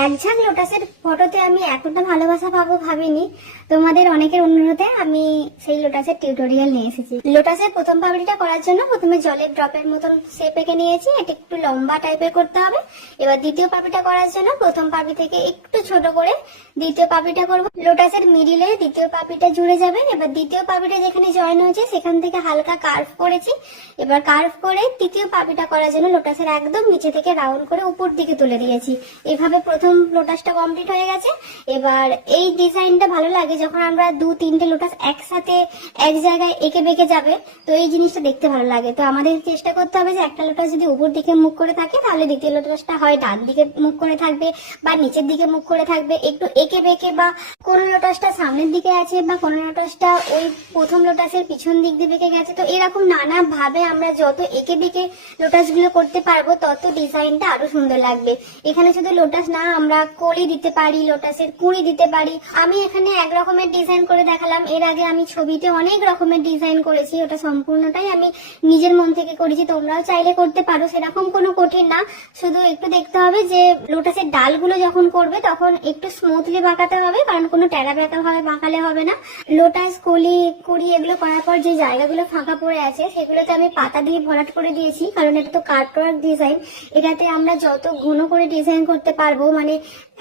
এক ঝাঁক লোটাসের ফটোতে আমি এতটা ভালোবাসা পাবো ভাবিনি। তোমাদের অনেকের অনুরোধে আমি সেই লোটাসের টিউটোরিয়াল নিয়ে এসেছি। লোটাসের প্রথম পাপড়িটা করার জন্য প্রথমে জলের ড্রপের মতন শেপ এঁকে নিয়েছি, এটা একটু লম্বা টাইপের করতে হবে। এবার দ্বিতীয় পাপড়িটা করার জন্য প্রথম পাপড়ি থেকে একটু ছোট করে দ্বিতীয় পাপড়িটা করবো। লোটাসের মিডিলে দ্বিতীয় পাপড়িটা জুড়ে যাবে। এবার দ্বিতীয় পাপড়িটা যেখানে জয়েন হয়েছে সেখান থেকে হালকা কার্ভ করেছি। এবার কার্ভ করে তৃতীয় পাপড়িটা করার জন্য লোটাসের একদম নিচে থেকে রাউন্ড করে উপর দিকে তুলে দিয়েছি। এভাবে প্রথম লোটাসটা কমপ্লিট হয়ে গেছে। এবার এই ডিজাইনটা ভালো লাগে যখন আমরা 2-3টে লোটাস একসাথে এক জায়গায় এঁকে বেঁকে যাবে, তো এই জিনিসটা দেখতে ভালো লাগে। তো আমাদের চেষ্টা করতে হবে যে একটা লোটাস যদি উপর দিকে মুখ করে থাকে তাহলে দ্বিতীয় লোটাসটা হয় ডান দিকে মুখ করে থাকবে বা নিচের দিকে মুখ করে থাকবে, একটু এঁকে বেঁকে, বা কোনো লোটাসটা সামনের দিকে আছে বা কোনো লোটাসটা ওই প্রথম লোটাসের পিছন দিক দিয়ে বেঁকে গেছে। তো এরকম নানা ভাবে আমরা যত এঁকে বেঁকে লোটাস গুলো করতে পারবো তত ডিজাইনটা আরো সুন্দর লাগবে। এখানে শুধু লোটাস না, আমরা কলি দিতে পারি, লোটাসের কুঁড়ি দিতে পারি। আমি এখানে এক রকমের ডিজাইন করে দেখালাম, এর আগে আমি ছবিতে অনেক রকমের ডিজাইন করেছি, ওটা সম্পূর্ণটাই আমি নিজের মন থেকে করেছি। তোমরাও চাইলে করতে পারো, সেরকম কোনো কঠিন না। শুধু একটু দেখতে হবে যে লোটাসের ডালগুলো যখন করবে তখন একটু স্মুথলি বাঁকাতে হবে, কারণ কোনো টেরা বেঁকা ভাবে বাঁকালে হবে না। লোটাস, কলি, কুঁড়ি এগুলো করার পর যে জায়গাগুলো ফাঁকা পড়ে আছে সেগুলোতে আমি পাতা দিয়ে ভরাট করে দিয়েছি, কারণ এটা তো কাটওয়ার্ক ডিজাইন। এটাতে আমরা যত ঘন করে ডিজাইন করতে পারবো, মানে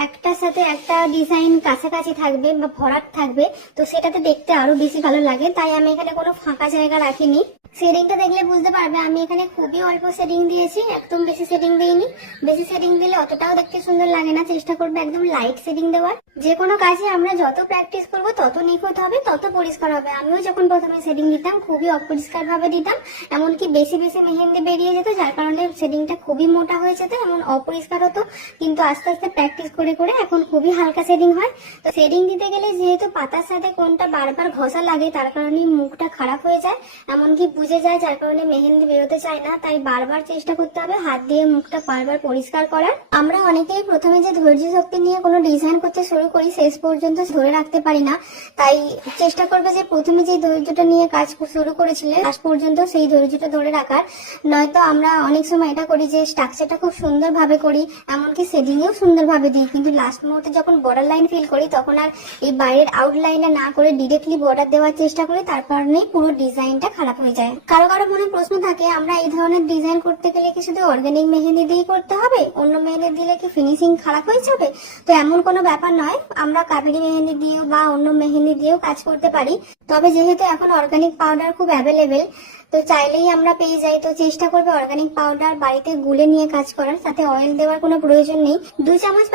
একটার সাথে একটা ডিজাইন কাছাকাছি থাকবে বা ভরাট থাকবে, তো সেটাতে দেখতে আরো বেশি ভালো লাগে। তাই আমি এখানে কোনো ফাঁকা জায়গা রাখিনি। শেডিংটা দেখলে বুঝতে পারবে আমি এখানে খুবই অল্প শেডিং দিয়েছি, একদম বেশি শেডিং দিইনি। বেশি শেডিং দিলে অতটাও দেখতে সুন্দর লাগে না, চেষ্টা করবে একদম লাইট শেডিং দেওয়ার। যে কোনো কাজে আমরা যত প্র্যাকটিস করব তত নিখুঁত হবে, তত পরিষ্কার হবে। আমিও যখন প্রথমে শেডিং দিতাম খুবই অপরিষ্কার ভাবে দিতাম, এমনকি বেশি বেশি মেহেন্দি বেরিয়ে যেত, যার কারণে শেডিংটা খুবই মোটা হয়ে যেত, এমন অপরিষ্কার হতো। কিন্তু আস্তে আস্তে প্র্যাকটিস করে করে এখন খুবই হালকা শেডিং হয়। তো শেডিং দিতে গেলে যেহেতু পাতার সাথে কোনটা বারবার ঘষা লাগে, তার কারণে মুখটা খারাপ হয়ে যায়, এমনকি বুঝে যায়, যার কারণে মেহেন্দি বেরোতে চায় না। তাই বারবার চেষ্টা করতে হবে হাত দিয়ে মুখটা বারবার পরিষ্কার করার। আমরা অনেকেই প্রথমে যে ধৈর্য শক্তি নিয়ে কোনো ডিজাইন করতে শুরু করি শেষ পর্যন্ত ধরে রাখতে পারি না। তাই চেষ্টা করবে যে প্রথমে যে ধৈর্যটা নিয়ে কাজ শুরু করেছিলে লাস্ট পর্যন্ত সেই ধৈর্যটা ধরে রাখার। নয়তো আমরা অনেক সময় এটা করি যে স্ট্রাকচারটা খুব সুন্দর ভাবে করি, এমনকি শেডিং এও সুন্দর ভাবে দিই, কিন্তু লাস্ট মুহূর্তে যখন বর্ডার লাইন ফিল করি তখন আর এই বাইরের আউটলাইনে না করে ডিরেক্টলি বর্ডার দেওয়ার চেষ্টা করি, তার কারণেই পুরো ডিজাইনটা খারাপ হয়ে যায়। কারো কারো মনে প্রশ্ন থাকে, আমরা এই ধরনের ডিজাইন করতে গেলে কি শুধু অর্গানিক মেহেন্দি দিয়ে করতে হবে, অন্য মেহেন্দি দিলে কি ফিনিশিং খারাপ হয়ে যাবে? তো এমন কোনো ব্যাপার নয়, আমরা কাবেরি মেহেন্দি দিয়েও বা অন্য মেহেন্দি দিয়েও কাজ করতে পারি। তবে যেহেতু এখন অর্গানিক পাউডার খুব অ্যাভেলেবেল, তো চাইলেই আমরা পেয়ে যাই। তো চেষ্টা করবে অর্গানিক পাউডার বাড়িতে গুলে নিয়ে কাজ করার, সাথে অয়েল দেওয়ার কোনো প্রয়োজন নেই। 2 চামচ